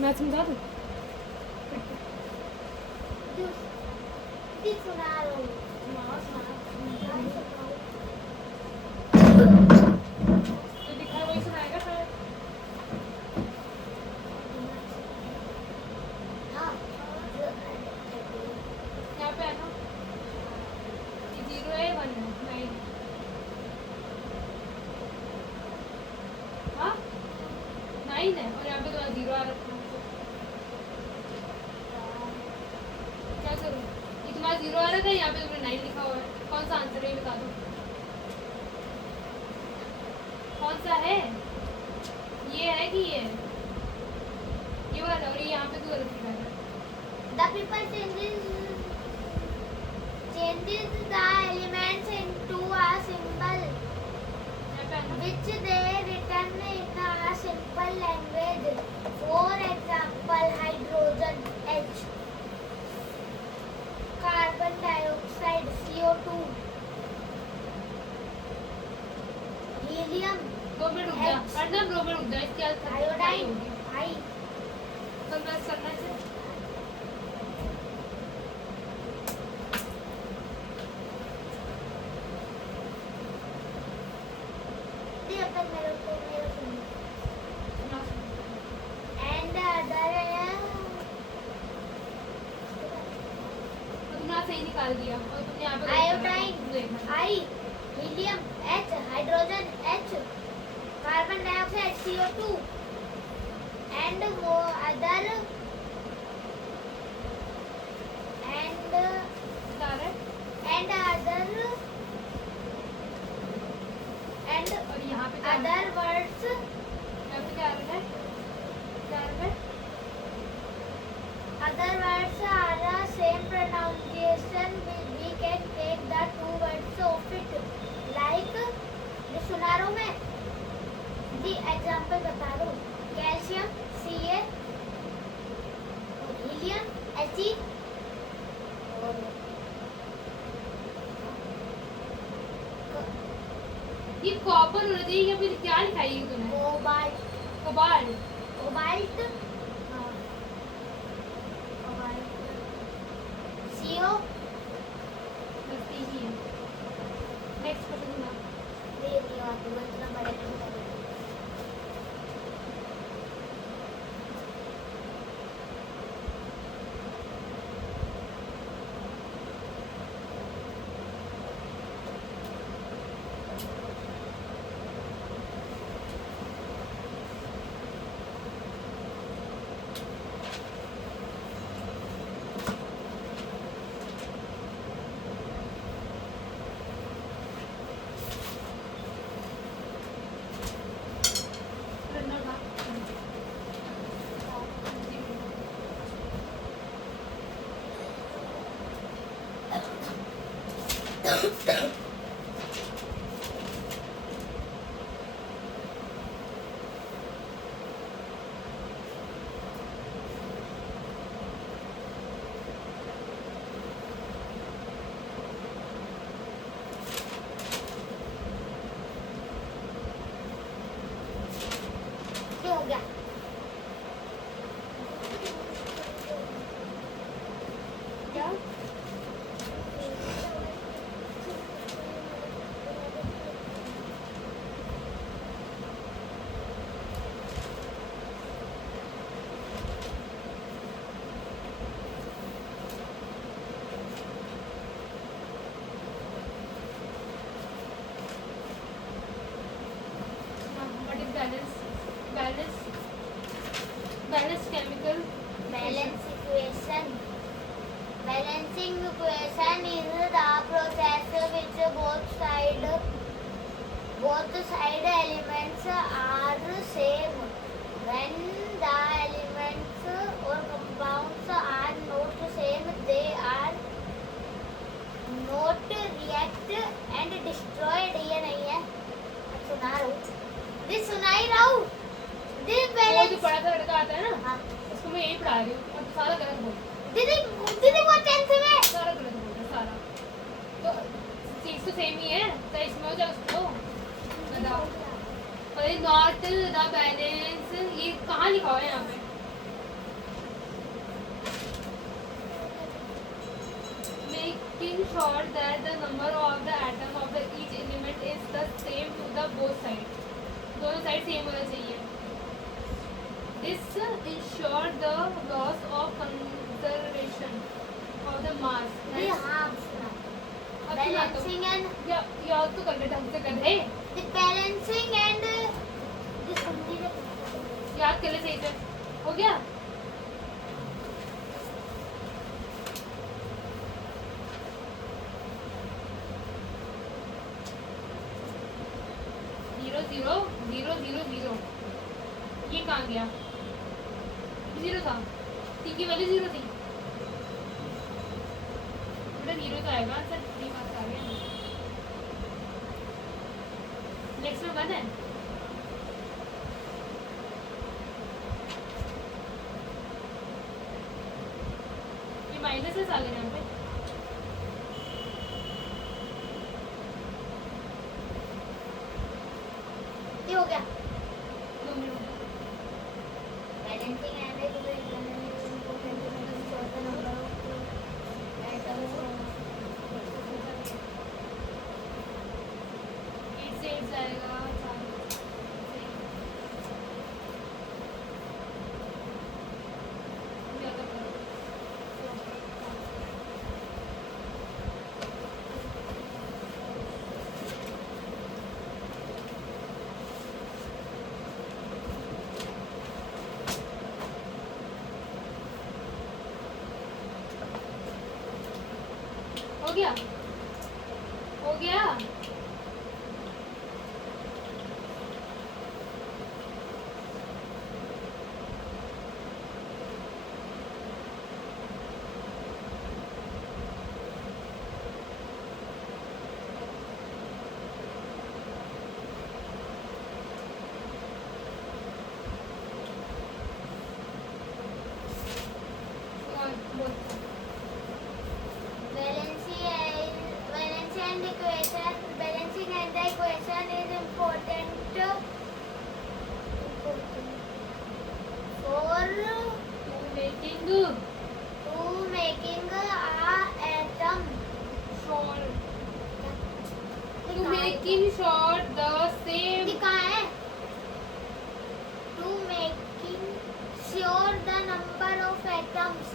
मैं समझा दूँ? सुना रहा हूँ। जो दिखा है वही सुनाएगा शायद। हाँ, यहाँ पे है ना, ये 0 है 1 है 9। हाँ 9 है और यहाँ पे तो 0 आ रखा है। क्या करूँ? ये तुम्हारा 0 आ रखा है, यहाँ पे तुमने 9 लिखा हुआ है। कौन सा आंसर है ये बता दो। कौन सा है? ये है कि ये है? ये बता दो। और ये यहाँ पे तो गलत लिखा है। The people changes the elements into a symbol यहाँ पे है ना? which they written in a simple language. For example, hydrogen H, carbon dioxide CO2, helium 2 minute रुक जा। अर्नब 2 मिनट रुक जा। इसके बाद iodine I. कल बस करना है। And other तो तुमने सही निकाल दिया और तुमने यहाँ पे iodine I, helium H, hydrogen H, carbon dioxide CO2, and more other and other and और यहाँ पे क्या other words. यहाँ पे क्या आ रहा है? क्या आ रहा है? Other words are the same pronunciation. We can take the two words of it. Like, ये सुना रहा हूँ मैं. The example बता रहा हूँ. Calcium Ca, helium He, और ये कॉपर होना चाहिए या फिर क्या लिखाई है तूने? कोबाल्ट. कोबाल्ट। Cobalt CO. बस यही है। नेक्स्ट क्वेश्चन ना। दे दिया आपको इतना बड़ा नहीं था. हो गया. क्या? What is balance? Balance chemical. Balance equation. Balancing equation is the process which both side elements are same. When the elements or compounds are not same, they are not react and destroyed. ये नहीं है. सुना रहा हूँ. this सुना ही रहा हूँ. this वो जो balance. बड़ा सा लड़का आता है ना, हाँ. उसको मैं यही पढ़ा रही हूँ और सारा गलत बोल दीदी वो 10th में. सारा गलत बोल रहा सारा। तो चीज तो सेम ही है, तो इसमें हो जाए उसको बताओ। और नॉट द बैलेंस, ये कहाँ लिखा हुआ है यहाँ पे? ensure that the number of the atom of the each element is the same to the both sides. दोनों साइड सेम होना चाहिए. This ensure the loss of conservation of the mass. जी हाँ सुना. Balancing and याद तो कर ले ढंग से कर ले. the balancing and the सुनने में याद कर ले सही से. हो गया? जीरो जीरो जीरो जीरो ये कहाँ गया? जीरो था. टी की वैल्यू जीरो थी. बेटा जीरो तो आएगा. सर 3 मार्क्स आ गए. नेक्स्ट में 1 है. ये माइनस आ गए यहाँ पे. ये हो गया. 2 minute. Balancing and equation is important to ensure the number of atoms एट से एट जाएगा. हो गया. हो गया. balancing and the equation is important for making a atom. Sure. To making sure the same. कहाँ है? To making sure the number of atoms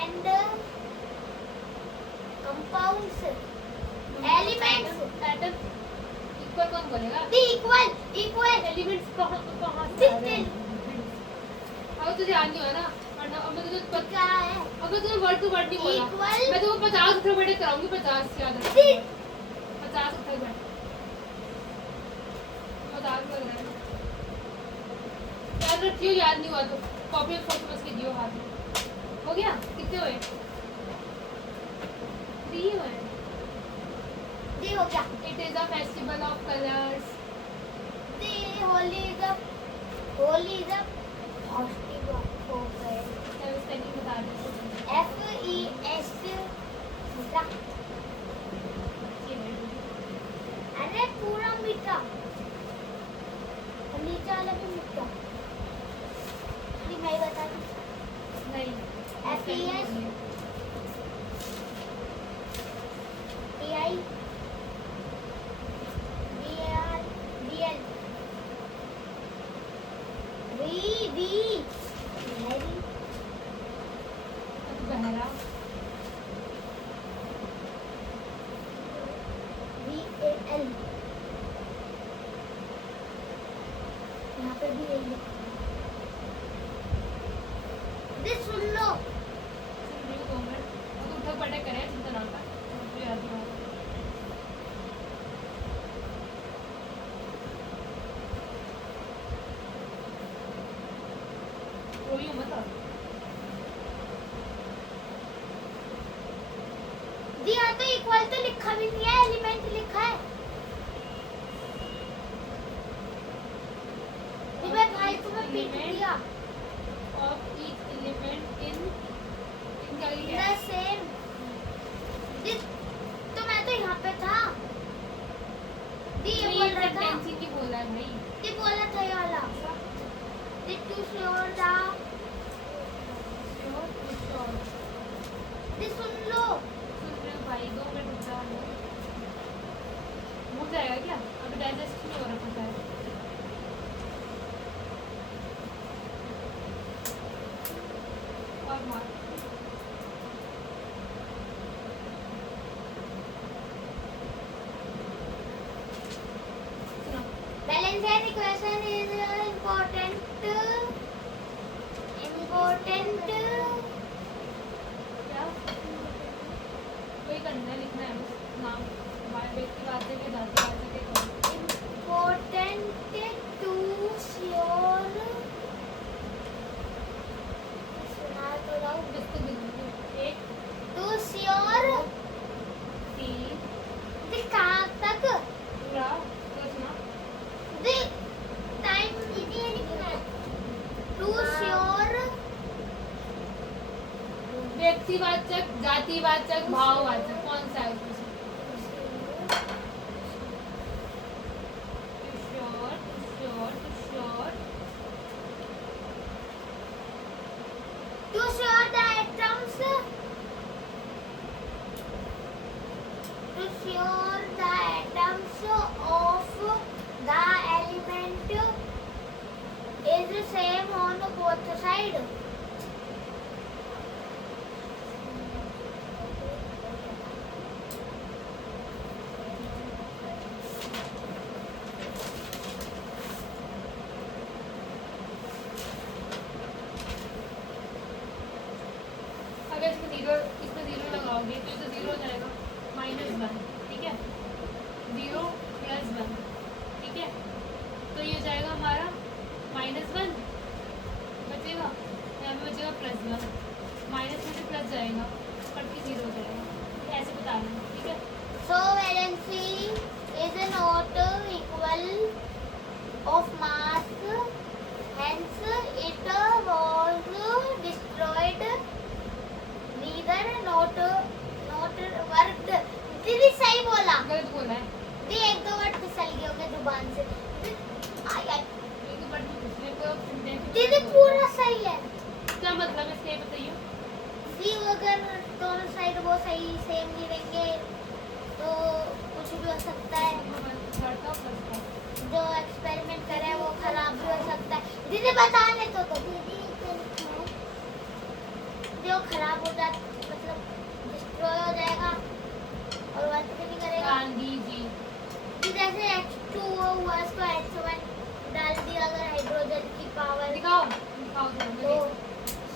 and compounds elements. Atom equal कौन बोलेगा? The equal Elements कहाँ से आ रहे हैं? अगर तुझे याद नहीं हुआ ना वरना अब मैं तुझे क्या है? अगर तूने वर्ड टू वर्ड नहीं बोला Equal. मैं तुमको 50 उत्तर बैठे कराऊंगी. 50 याद रख. The 50 उत्तर बैठ 50 लग रहा है. याद रखियो. याद नहीं हुआ तो कॉपी और फोटो बस लीजिए हाथ में. हो गया? कितने हुए? 3 हुए. हो गया. It is a festival of colors. The Holi is a festival of colors. मैं स्पेलिंग बता देती हूँ. FES अरे पूरा मीठा. नीचे वाला भी मीठा. ये मैं बता दूँ. नहीं. FES TI BAR BL V बहरा. VAL यहाँ पे भी यही है. सुन लो. सुन रही हूँ 2 मिनट. अब तो उठक बैठक करें चिंता ना कर. मुझे याद नहीं आ रहा. रोइयो मत अब. जी हाँ तो इक्वल तो लिखा भी नहीं है. एलिमेंट लिखा है. मैं भाई तुम्हें पीट दिया. Of each element in क्या The लिखा है? same. तो मैं तो यहाँ पे था. दी तो ये ये बोल रहा था. सेंटेंस ही बोला है भाई. दी बोला था ये वाला. दी टू श्योर था. दी सुन लो. भाई 2 मिनट रुक जा, मुड़ जाएगा क्या? अभी डाइजेस्ट नहीं हो रहा पता है। और मार सुनो, Balanced equation is important. क्या वही करना है, लिखना है बस नाम, हमारे व्यक्ति बातें के जाति बातें के करो। Important to sure. सुना तो रहा हूँ. जिसको दिल एक To sure. तीन The कहाँ तक? पूरा सोचना, The time इतनी है लिखना है. To sure. व्यक्तिवाचक, जातिवाचक, भाववाचक कौन सा है उसमें से? To sure the atoms. To sure the atoms of the element is same on both sides. अगर इसमें जीरो लगाओगे तो ये तो जीरो हो जाएगा, -1, ठीक है, 0 + 1, ठीक है, तो ये हो जाएगा हमारा -1 बचेगा, यहाँ पे बचेगा +1, माइनस में से प्लस जाएगा, कट के 0 हो जाएगा, ऐसे बता लेना, ठीक है। So valency is not equal of mass, hence it was destroyed. Neither not worked. दीदी सही बोला. गलत बोला है, दी एक दो वर्ड फिसल गए होंगे जुबान से. आया. ये तो बट दूसरे को sentence दीदी पूरा सही है. क्या मतलब है इसका, ये बताइए। दी अगर दोनों साइड वो सही सेम गिरेंगे तो कुछ भी हो सकता है. जो एक्सपेरिमेंट करे वो खराब भी हो सकता है. दीदी बताने तो दीदी जो खराब हो जाता मतलब डिस्ट्रॉय हो जाएगा और वर्क भी नहीं करेगा. गांधी जी, कि जैसे H2O हुआ उसको H1 डाल दिया अगर हाइड्रोजन की पावर दिखाओ दिखाओ तो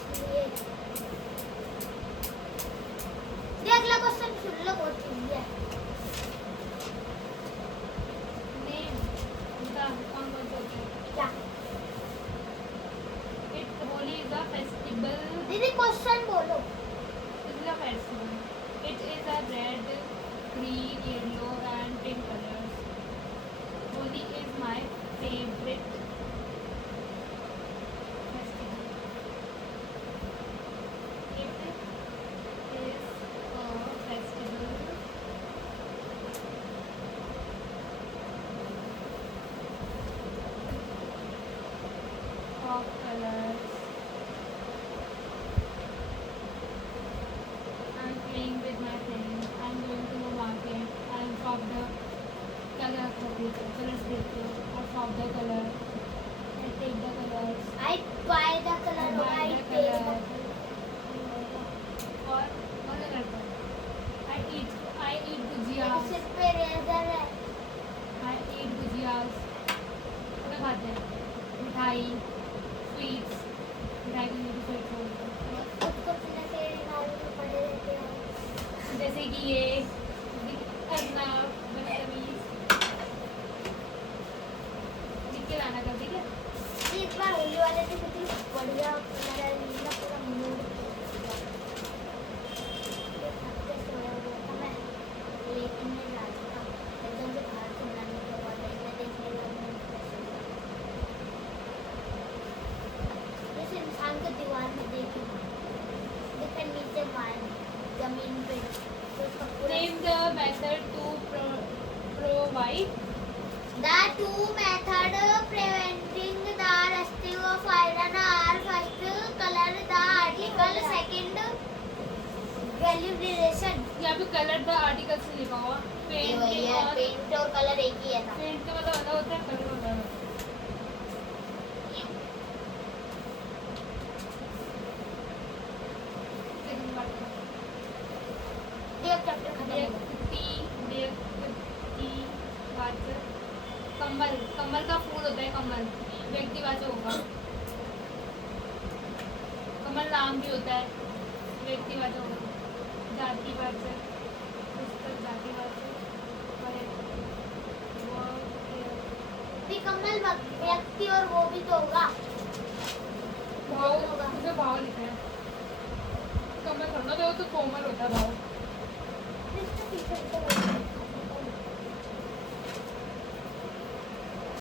इसलिए ये अगला क्वेश्चन सुन लो, बहुत इजी है. नेम बता कौन कौन से होते हैं। क्या it Holi is a festival, दीदी क्वेश्चन बोलो. Is a festival, it is a red, green, yellow and pink colours, Holi is my favourite festival, it is a festival of colors. I'm playing with my friends. I'm going to the market. I'll shop the colors देखो और shop the color. I take the colors. I buy the color. I buy I the pay the color. color. और क्या करता है? I eat मेरे गुजियास. सिर पे razor है. I eat गुजियास. क्या खाते हैं? मिठाई, स्वीट्स. मिठाई को मीठी स्वीट्स बोलते हैं. खुद को अपने से नाली में पड़े रहते हैं. जैसे कि ये करना बदतमीज लिख के लाना कर, ठीक है। इस बार होली वाले दिन कितनी बढ़िया कलर है. नीला पूरा मूड सोया हुआ था मैं लेकिन मैं रात का एकदम से बाहर से बनाने के बाद मैं देखने लगी इस इंसान को दीवार में देखे दिखा नीचे मार जमीन पे तो उसका पूरा name the method to provide The two method preventing the rusting of iron are first color the article, second calibration यहाँ पे कलर द आर्टिकल से लिखा हुआ पेंट वही है, पेंट और कलर एक ही है ना। पेंट का मतलब अलग होता है, कलर होता है। Second part का। ये चैप्टर खत्म हो गया। व्यक्तिवाचक कमल, कमल का फूल होता है कमल, व्यक्तिवाचक होगा। कमल नाम भी होता है, व्यक्तिवाचक होगा। जातिवाचक, पुस्तक जातिवाचक, भी कमल व्यक्ति और वो भी तो होगा। भाव होगा, उसमें भाव लिखा है। कमल थोड़ा तो कोमल होता है भाव। इसका पीछे